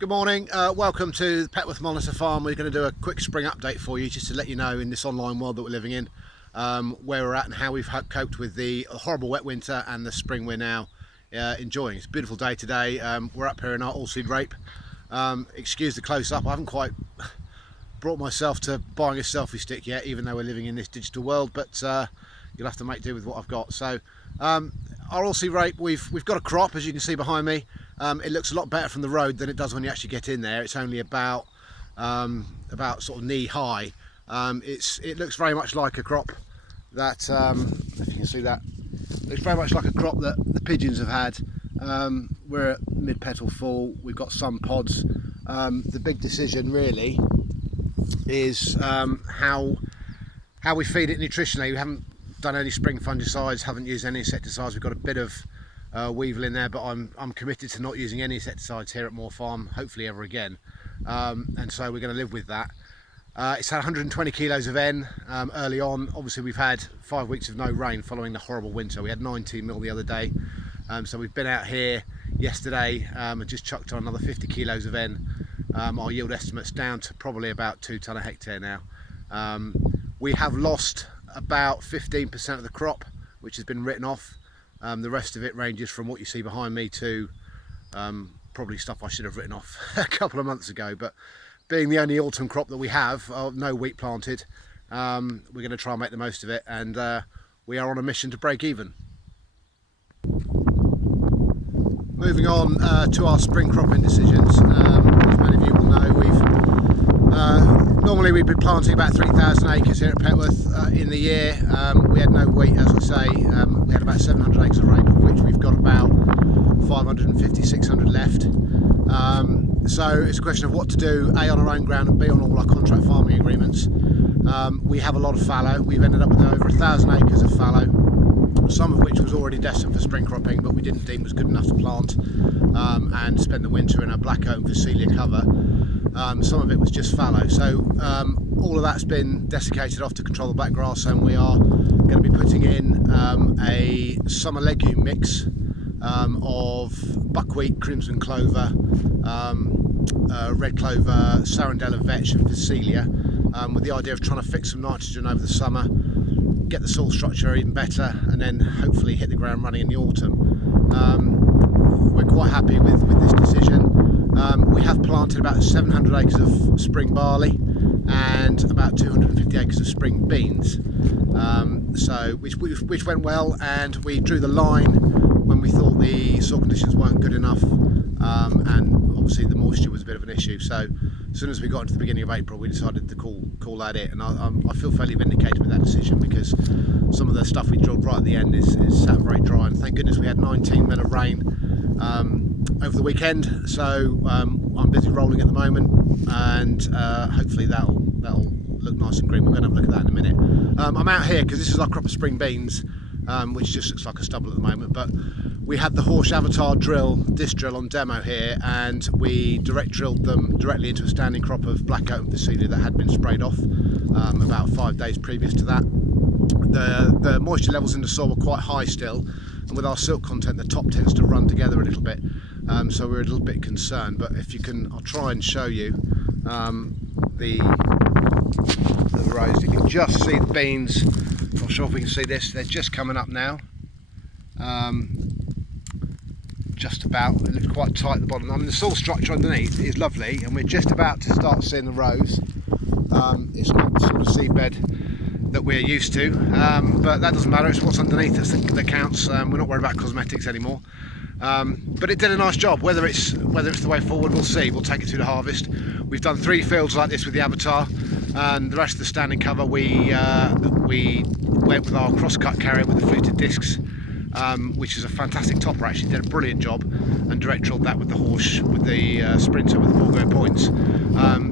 Good morning, welcome to the Petworth Monitor Farm. We're going to do a quick spring update for you just to let you know in this online world that we're living in where we're at and how we've coped with the horrible wet winter and the spring we're now enjoying. It's a beautiful day today. We're up here in our all-seed rape. Excuse the close-up, I haven't quite brought myself to buying a selfie stick yet, even though we're living in this digital world, but you'll have to make do with what I've got. So our all-seed rape, we've got a crop, as you can see behind me. It looks a lot better from the road than it does when you actually get in there. It's only about sort of knee high. It looks very much like a crop that, if you can see that, looks very much like a crop that the pigeons have had. We're at mid-petal full, we've got some pods. The big decision really is how we feed it nutritionally. We haven't done any spring fungicides, haven't used any insecticides. We've got a bit of weevil in there, but I'm committed to not using any insecticides here at Moor Farm, hopefully ever again. And so we're going to live with that. It's had 120 kilos of N early on. Obviously we've had 5 weeks of no rain following the horrible winter. We had 19 mil the other day. So we've been out here yesterday and just chucked on another 50 kilos of N. Our yield estimate's down to probably about 2 tonne a hectare now. We have lost about 15% of the crop, which has been written off. The rest of it ranges from what you see behind me to probably stuff I should have written off a couple of months ago. But being the only autumn crop that we have, no wheat planted, we're going to try and make the most of it, and we are on a mission to break even. Moving on to our spring cropping decisions. As many of you will know, normally we'd be planting about 3,000 acres here at Petworth in the year. We had no wheat, as I say. We had about 700 acres of rape, of which we've got about 550, 600 left. So it's a question of what to do, A, on our own ground, and B, on all our contract farming agreements. We have a lot of fallow. We've ended up with over 1,000 acres of fallow, some of which was already destined for spring cropping, but we didn't deem was good enough to plant and spend the winter in a black oak Phacelia cover. Some of it was just fallow, so all of that's been desiccated off to control the black grass, and we are going to be putting in a summer legume mix of buckwheat, crimson clover, red clover, sarandella, vetch and Phacelia, with the idea of trying to fix some nitrogen over the summer, get the soil structure even better, and then hopefully hit the ground running in the autumn. We're quite happy with this decision. We have planted about 700 acres of spring barley and about 250 acres of spring beans, which went well, and we drew the line when we thought the soil conditions weren't good enough, and obviously the moisture was a bit of an issue. So as soon as we got into the beginning of April, we decided to call that it, and I feel fairly vindicated with that decision, because some of the stuff we drilled right at the end is sat very dry, and thank goodness we had 19 mil of rain over the weekend. So I'm busy rolling at the moment, and hopefully that'll look nice and green. We're going to have a look at that in a minute. I'm out here because this is our crop of spring beans, which just looks like a stubble at the moment, but we had the Horsch Avatar disc drill on demo here, and we direct drilled them directly into a standing crop of black oak Phacelia that had been sprayed off about 5 days previous to that. The moisture levels in the soil were quite high still, and with our silt content the top tends to run together a little bit, so we're a little bit concerned. But if you can, I'll try and show you the rows. You can just see the beans. I'm not sure if we can see this, they're just coming up now. Just about, it looks quite tight at the bottom. I mean, the soil structure underneath is lovely, and we're just about to start seeing the rows. It's not the sort of seedbed that we're used to, but that doesn't matter. It's what's underneath that counts. We're not worried about cosmetics anymore. But it did a nice job. Whether it's the way forward, we'll see. We'll take it through the harvest. We've done 3 fields like this with the Avatar, and the rest of the standing cover we went with our cross-cut carrier with the fluted discs, which is a fantastic topper. Actually did a brilliant job, and direct drilled that with the Horsch, with the Sprinter with the ball going points.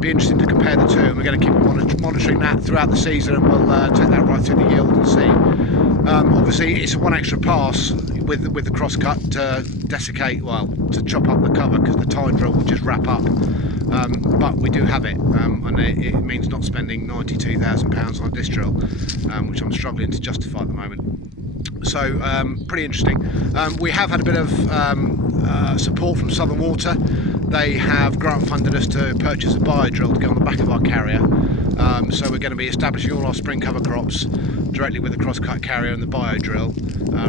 Be interesting to compare the two, and we're going to keep monitoring that throughout the season, and we'll take that right through the yield and see. Obviously it's one extra pass with the cross cut to desiccate, well, to chop up the cover, because the tine drill will just wrap up. But we do have it, and it means not spending £92,000 on a disc drill, which I'm struggling to justify at the moment. So pretty interesting. We have had a bit of support from Southern Water. they have grant funded us to purchase a bio drill to go on the back of our carrier. So we're going to be establishing all our spring cover crops directly with the crosscut carrier and the bio drill,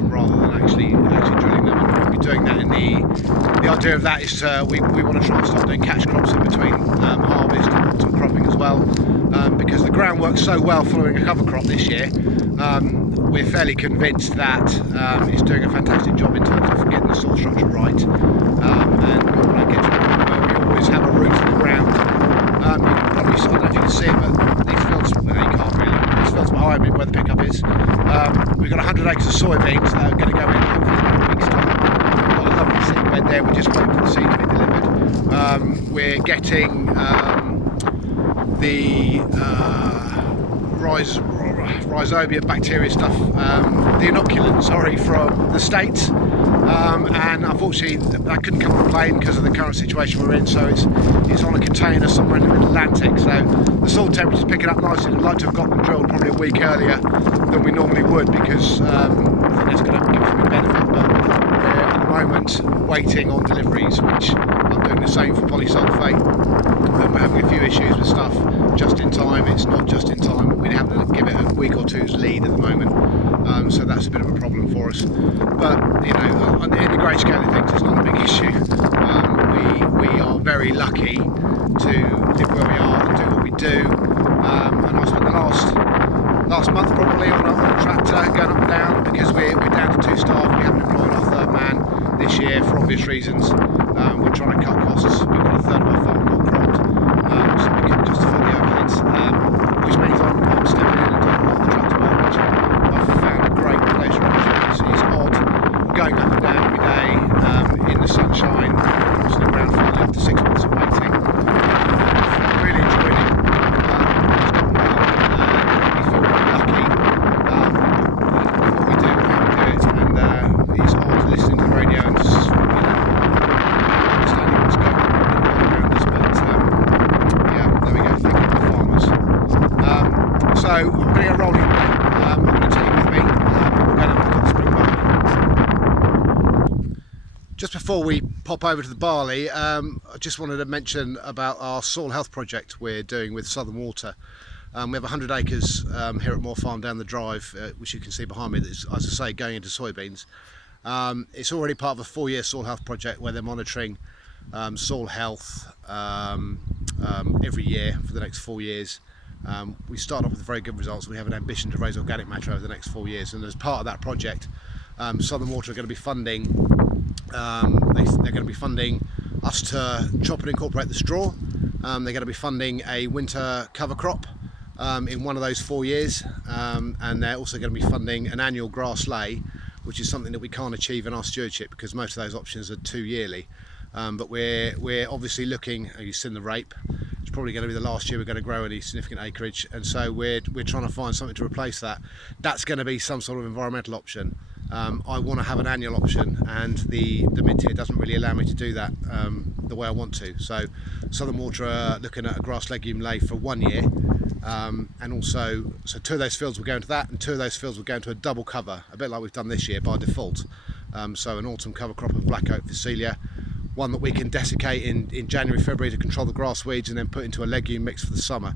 rather than actually drilling them. And we'll be doing that in the idea of that is we want to try and start doing catch crops in between harvest and autumn cropping as well, because the ground works so well following a cover crop this year. We're fairly convinced that it's doing a fantastic job in terms of getting the soil structure right, and we want to get to a point where we always have a root in the ground. You can probably, I don't know if you can see it, but these fields, well, you can't really, these fields behind me where the pickup is, we've got 100 acres of soybeans that are going to go in hopefully in about a week's time. We've got a lovely seed bed there, we're just waiting for the seed to be delivered. We're getting the rhizobia bacteria stuff, the inoculant, sorry, from the States, and unfortunately that couldn't come on a plane because of the current situation we're in, so it's on a container somewhere in the Mid-Atlantic. So the soil temperature's picking up nicely. We'd like to have got them drilled probably a week earlier than we normally would, because I think that's going to give us a big benefit, but we're at the moment waiting on deliveries, which I'm doing the same for polysulphate, and we're having a few issues with stuff just in time. It's not just in time, but we have to give it a week or two's lead at the moment, so that's a bit of a problem for us. But you know, in the great scale of things, it's not a big issue. We are very lucky to live where we are and do what we do, and I spent the last month probably on a tractor going up and down, because we're down to 2 staff. We haven't employed our 3rd man this year for obvious reasons. We're trying to cut costs. We've got a 1/3 of our farm not cropped, so we can justify the overheads, which means I'm stepping in and doing a lot of the tractor work, which I've found a great pleasure. Actually, it's odd going up and down every day in the sunshine, crossing the ground finally after 6 months of waiting. Really enjoying it. It's gone well, and we feel really lucky with what we do and how we do it. And it's hard to listen to the radio and just, understanding what's going on around us. But yeah, there we go. Thank you to the farmers. So I'm going to go rolling a bit. I'm going to take you with me. We're going to have a look at the spring barley. Just before we pop over to the barley, I just wanted to mention about our soil health project we're doing with Southern Water. We have 100 acres here at Moor Farm down the drive, which you can see behind me, that's, as I say, going into soybeans. It's already part of a 4-year soil health project where they're monitoring soil health every year for the next 4 years. We start off with very good results. We have an ambition to raise organic matter over the next 4 years, and as part of that project, Southern Water are going to be funding. They're going to be funding us to chop and incorporate the straw. They're going to be funding a winter cover crop in one of those 4 years, and they're also going to be funding an annual grass lay, which is something that we can't achieve in our stewardship because most of those options are 2 yearly. But we're obviously looking. You've seen the rape. It's probably going to be the last year we're going to grow any significant acreage, and so we're trying to find something to replace that. That's going to be some sort of environmental option. I want to have an annual option, and the mid-tier doesn't really allow me to do that the way I want to. So Southern Water are looking at a grass legume lay for 1 year, and also, so 2 of those fields will go into that, and 2 of those fields will go into a double cover, a bit like we've done this year by default. So an autumn cover crop of black oak Phacelia, one that we can desiccate in January, February to control the grass weeds, and then put into a legume mix for the summer.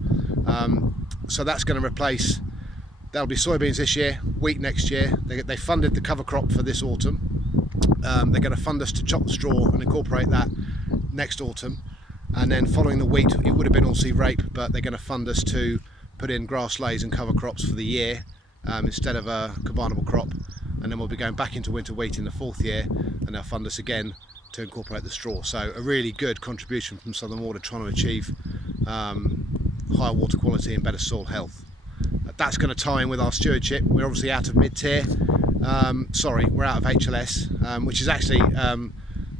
So that's going to replace, that'll be soybeans this year, wheat next year. They funded the cover crop for this autumn. They're going to fund us to chop the straw and incorporate that next autumn. And then following the wheat, it would have been all-seed rape, but they're going to fund us to put in grass lays and cover crops for the year instead of a combinable crop. And then we'll be going back into winter wheat in the 4th year, and they'll fund us again to incorporate the straw. So a really good contribution from Southern Water trying to achieve higher water quality and better soil health. That's going to tie in with our stewardship. We're obviously out of mid-tier, we're out of HLS, which is actually a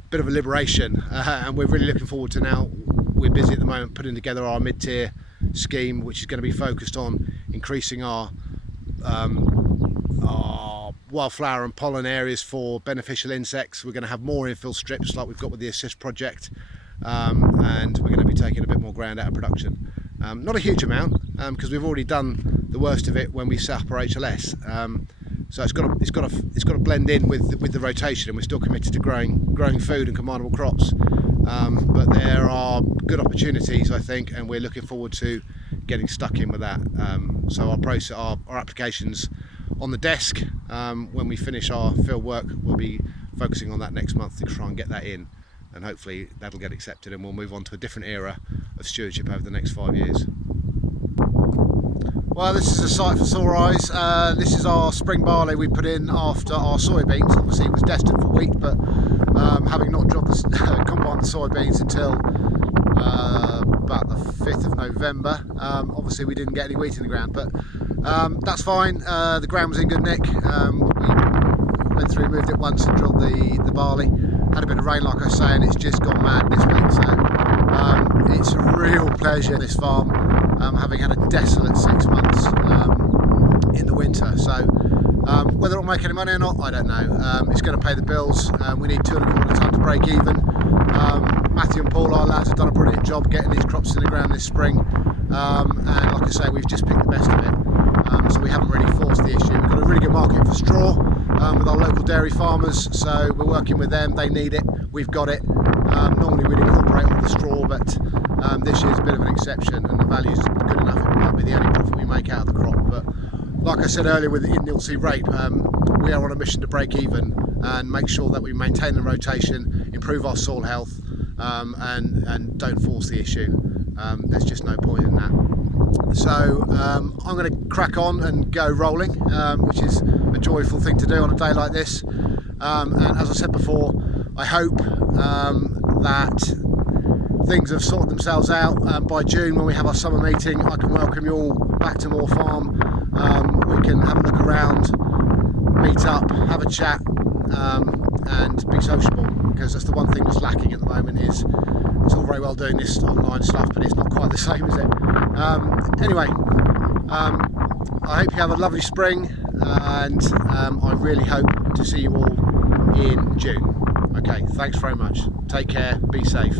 bit of a liberation, and we're really looking forward to now. We're busy at the moment putting together our mid-tier scheme, which is going to be focused on increasing our wildflower and pollen areas for beneficial insects. We're going to have more infill strips like we've got with the Assist project, and we're going to be taking a bit more ground out of production. Not a huge amount, because we've already done the worst of it when we set up our HLS. So it's got to blend in with the rotation, and we're still committed to growing food and combinable crops. but there are good opportunities, I think, and we're looking forward to getting stuck in with that. So our applications on the desk. When we finish our field work, we'll be focusing on that next month to try and get that in, and hopefully that'll get accepted and we'll move on to a different era of stewardship over the next 5 years. Well, this is a sight for sore eyes. This is our spring barley we put in after our soybeans. Obviously it was destined for wheat, but having not combined the soybeans until about the 5th of November, obviously we didn't get any wheat in the ground, but that's fine. The ground was in good nick. We went through, moved it once and drilled the barley. Had a bit of rain, like I say, and it's just gone mad this week, so it's a real pleasure, this farm, having had a desolate 6 months in the winter. So whether it'll make any money or not, I don't know. It's going to pay the bills. We need 2.25 tonne to break even. Matthew and Paul, our lads, have done a brilliant job getting these crops in the ground this spring, and like I say, we've just picked the best of it, so we haven't really forced the issue. We've got a really good market for straw with our local dairy farmers, so we're working with them. They need it, we've got it. Normally we'd incorporate all the straw, but this year's a bit of an exception, and the value's good enough. It might be the only profit we make out of the crop, but like I said earlier with the Nilsea rape, we are on a mission to break even and make sure that we maintain the rotation, improve our soil health, and don't force the issue. There's just no point in that. So I'm going to crack on and go rolling, which is a joyful thing to do on a day like this. And as I said before, I hope that things have sorted themselves out. By June, when we have our summer meeting, I can welcome you all back to Moor Farm. We can have a look around, meet up, have a chat, and be sociable, because that's the one thing that's lacking at the moment. Is it's all very well doing this online stuff, but it's not quite the same, is it? Anyway, I hope you have a lovely spring, and I really hope to see you all in June. Okay, thanks very much. Take care, be safe.